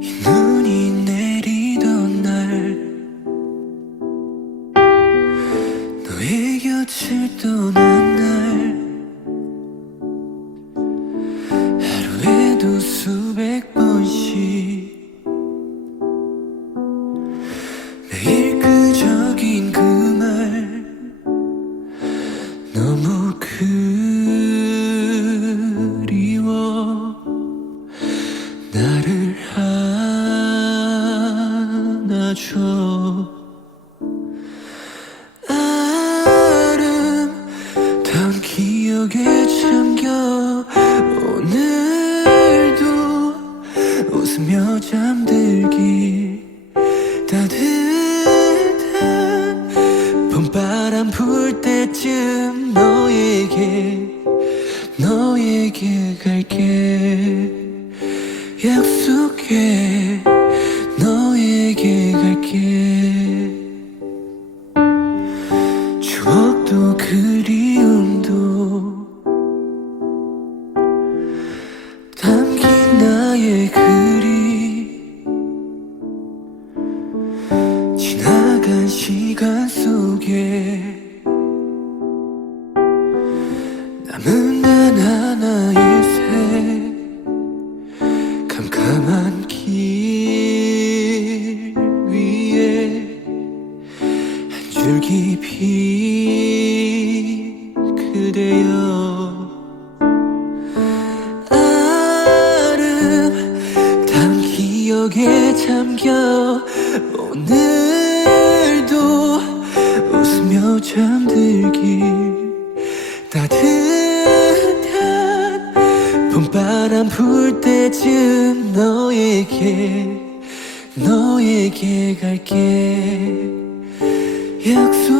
이 눈이 내리던 날 너의 곁을 떠난 날 줘 아름다운 기억에 잠겨 오늘도 웃으며 잠들기 따뜻한 봄바람 불 때쯤 너에게 너에게 갈게. 약속해 그리움도 담긴 나의 글이 지나간 시간 속에 남은 단 하나의 새 캄캄한 길 위에 한 줄기 빛 그대여 아름다운 기억에 잠겨 오늘도 웃으며 잠들길 따뜻한 봄바람 불 때쯤 너에게 너에게 갈게. 약속해